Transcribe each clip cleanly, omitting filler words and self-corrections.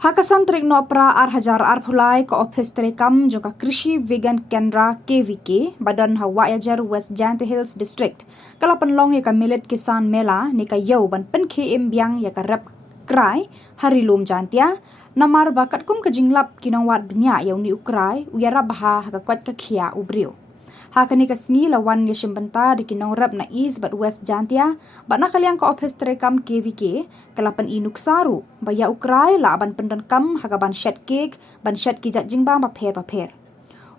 Hakasan trik no pra Hajar Arphulai ke office trekam joka Krishi Vegan Kendra KVK Badan Hawa Yajar West Jante Hills District. Kala penlong ya ka Millet Kisan Mela ni ka yau ban pen KM biang ya ka rep krai hari lum jantia namar bakat kum ka jinglap kinawat benya yau ni ukrai uyara baha ka kwat ka khia ubrio. Hakani ka sngi lawan ya shimbanta di kinong rep na East but West Jantia ba nakaliang ka office trekam KVK kalapan inuk saru baya ukrai la ban pendan kam hagaban shed cake ban shed ki jatjingba paper.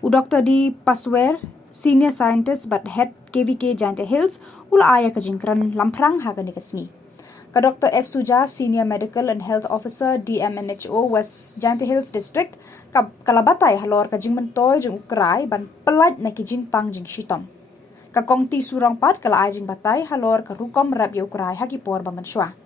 U Dr. D Paswer senior scientist but head KVK Jante Hills ula aya ka jingkran lamprang hakani ka sngi. Ka Dr. S. Suja, Senior Medical and Health Officer, DMNHO, West Jante Hills District, kalabatay halor ka jing mentoy jing ukray ban pelat na ki jing pang jing shitom. Ka kongti surang pat kala ay jing batay halor ka rukom rap ya ukray hakipor ba manswa.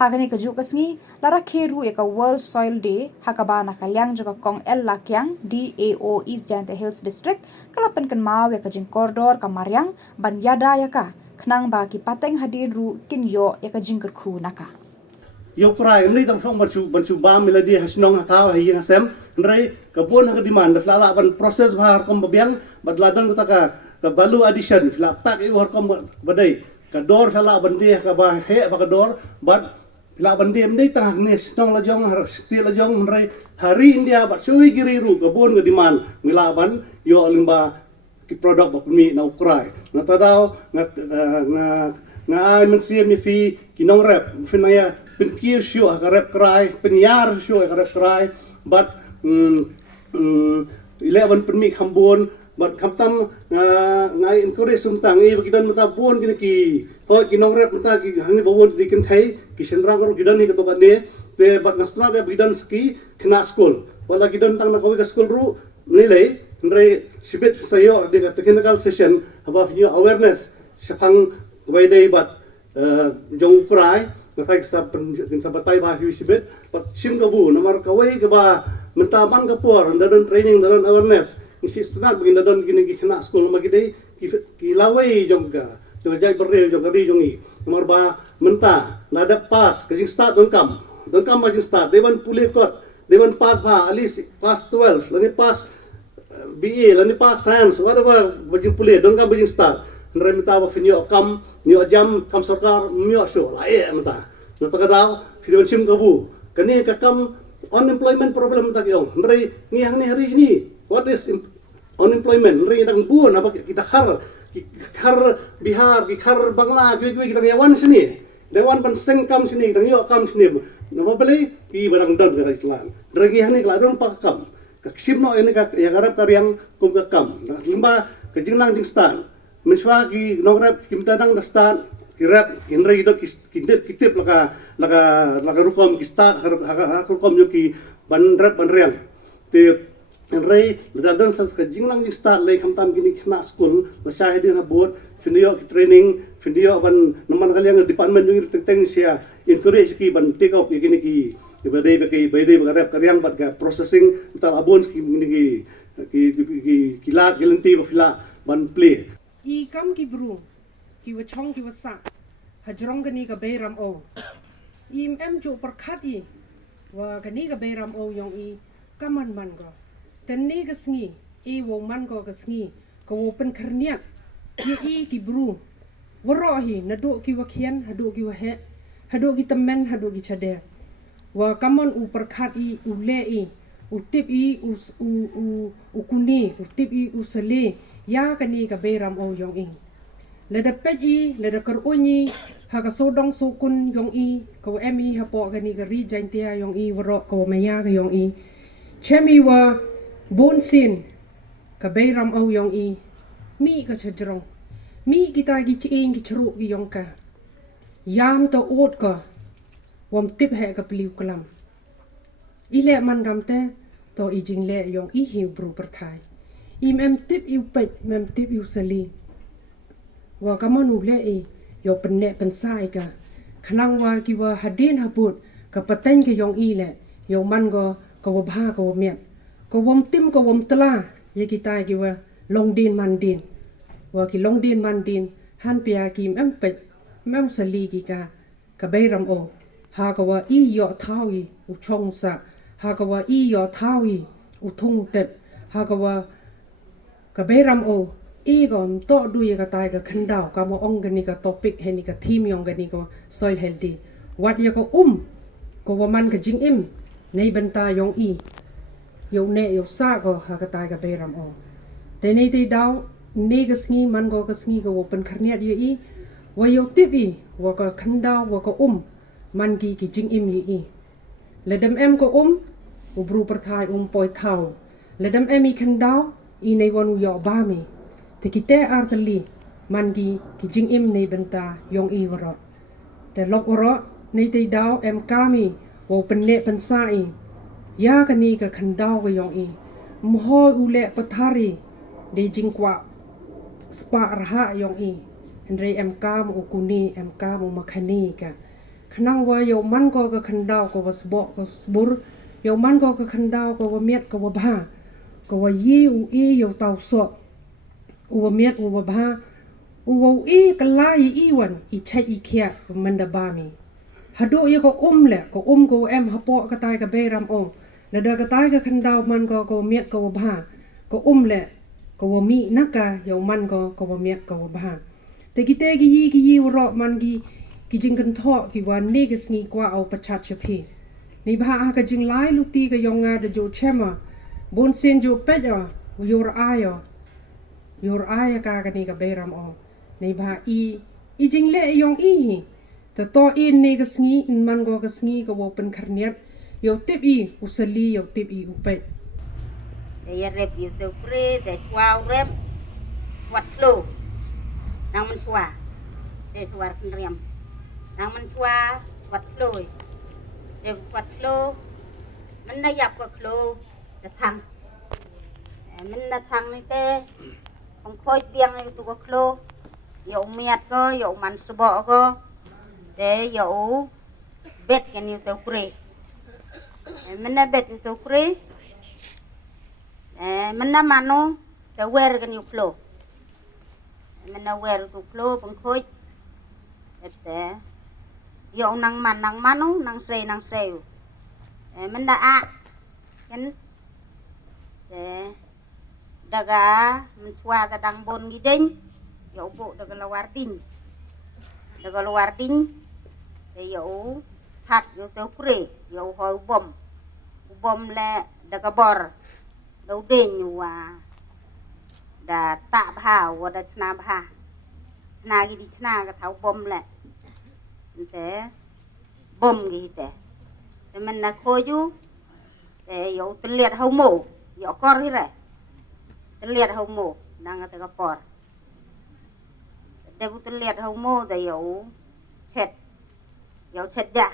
Hakani ka jukas ngi lara keru ya ka World Soil Day hakaba na kalyang juga kong El Lakyang DAO East Jante Hills District kalapan kan mau ya ka jing koridor ka Maryang ban yada ya ka kenang bagi pateng hadir ru kin yo ya ka jingker khu naka yo krai mri tam song bansu ba miladi hasnong hataw hi hasem nrai kabon ha demand flala ban proses bahar kom babiang badladan ka value addition fla pak i war kom badai ka dor fala bandi ka ba he ba ka dor bad fla bandi mdei tang ne snong la jong har sti la jong nrai hari india bat sui giri ru kabon ka demand milaban yo limba ki produk ba mi na ukrai na tadaw nga ay mensiam ni fi kinong rep finaya penkir syo ka rep krai penyar syo ka rep krai but 11 permi khambon but kamtam ngai encourage sumtang e gidan mata bon ki ho kinong rep mata ki hangi bawon di kin thai ki senra ko gidan ni to kande te but nastra be gidan ski khna school wala gidan tang na ko ka school ru nilai Nrai sibit sayo di technical session about new awareness sapang kubaidai bat jong kurai nakai sa batay ba sibit but sim gabu namar kawai ba mentaman kapor dadan training dadan awareness insistunat begin dadan gini kena school magidai ki lawai jong jai berde jong kari jongi namar ba menta nada pas kajing start don kam majing start dewan pulih kot dewan pas ba alis pas 12 lani pas BA lani pas science whatever bajing pulih don kam bajing start nrai minta ba finyo kam nyo jam kam sarkar myo show lae mata nata kadaw fidewan sim kabu kani ka kam unemployment problem ta kyo nrai ngihang ni hari ini what is unemployment nrai nang buon apa kita khar Bihar khar Bangla kita yawan sini dewan ban seng kam sini dang yo kam sini nama beli ki barang don ka Islam nrai ngihang ni kladon pa kam kaksim no ini kak ya garap karyang kum kakam limba kejinglang jing stan miswa ki nograp kimtadang da stan kirap inre ido kitip laka rukom ki stan rukom yo ki banrap banriang te inre ladang sas kejinglang jing stan lay kamtam kini kena school na syahidin habot findio ki training findio ban naman kalyang department yung teng sia encourage ki ban take up kini ki badai bagarap karyang bat ka processing tal abon ki kilat gelenti ba fila ban play I kam ki bru ki wa chong ki wa sa hajrong gani ka bayram o im em jo perkhat I wa gani ka bayram o yong I kaman man go ten ni ka sngi I wo man go ka sngi ko wo pen kharniat I ki bru waro hi nadu ki wa khian hadu ki wa he hadu ki tamen hadu ki chade wa kamon u perkhat I u le I u tip I u kuni u tip I u sale ya kani ka bayram o yong I leda pej I leda kar unyi ha ka sodong sukun yong I ka emi ha po kani ka ri jaintia yong I waro ka maya ka yong I chemi wa bonsin ka bayram o yong I mi ka chajrong mi kita gi chiing gi chru gi yong ka yam to ot ka wam tip he ka pliu kalam ile man gamte to I jing le yong I hiu bru perthai I mem tip I pej mem tip I sali wa kamanu le I yo penne pensai ka khnang wa ki wa hadin habut ka pateng ke yong I le yo man go ka wa bha ka wa met ka wam tim ka wam tla ye kita ki wa long din man din wa ki long din man din han pia ki mem pej mem sali ki ka bayram o ha ka wa I yo thawi u chong sa hakawa i yo thawi uthung tep hakawa ka beram o i gom to du ye ka tai ka khandau ka mo ong gani ka topic he ni ka theme yong gani ko soil healthy wat ye ko ko waman ka jing im nei banta yong i yo ne yo sa ko ha ka tai ka beram o te nei te dau ne ka sngi man go ka sngi ko pen kharniat ye i wa yo tivi wa ka khandau wa ka man ki jing im ye i ledam em ko ubru perthai poi thau ledam em i khandau i nei wanu yo ba mi te kite artali man ki jing im nei benta yong i waro te lok waro nei te dau em kami wo penne pensai ya kani ka khandau ga yong i mho ule pathari de jingkwa spa raha yong i andre em kam ukuni em kam makhani ka khnang wa yo man ko ka khandau ko wasbo ko sbur yo man ko ka khandau ko wa miet ko wa bha ko wa yi u i yo tau so u wa miet u wa bha u wa i ka la i wan i chai i khia manda ba mi hado ye ko le ko ko em hapo ka tai ka beram la da ka tai ka khandau man ko miet ko wa bha ko le ko wa mi naka yo man ko wa miet ko wa bha te ki yi ro man ki jing kan tho ki wan ne ga sngi kwa au pachat chapi ni bha ka jing lai luti ka yonga de jo chema bon sen jo peja yor aya ka ni ka beram ni bha i jing le yong i ta to in ne ga sngi man go ga sngi ko wo pen kharniat yo tip i usali yo tip i upe ya rep yu te pre te chwa rep wat lo nang man chwa te chwa kin riam nang man chwa wat lo te wat lo man na yap ko lo te thang man na thang ni te không khôi biang ni tu ko lo yo miat ko yo man sbo ko te yo bet kan yu te pre man na bet yu te pre mana manu te wer kan yu klo mana wer tu klo pang khoi ete yo nang manu nang se mana a kan daga menchwa ta dang bon gideng yo bo daga lawar ding te yo hat yo te kure yo hoi bom le daga bor đâu đền wa da ta bha wa da chna bha chna gi di chna ga thau bom le te bom gi te men na khoju te yo tliat hau mo yo kor hi re tliat hau mo nang ta ka por de bu tliat hau mo te yo chet ja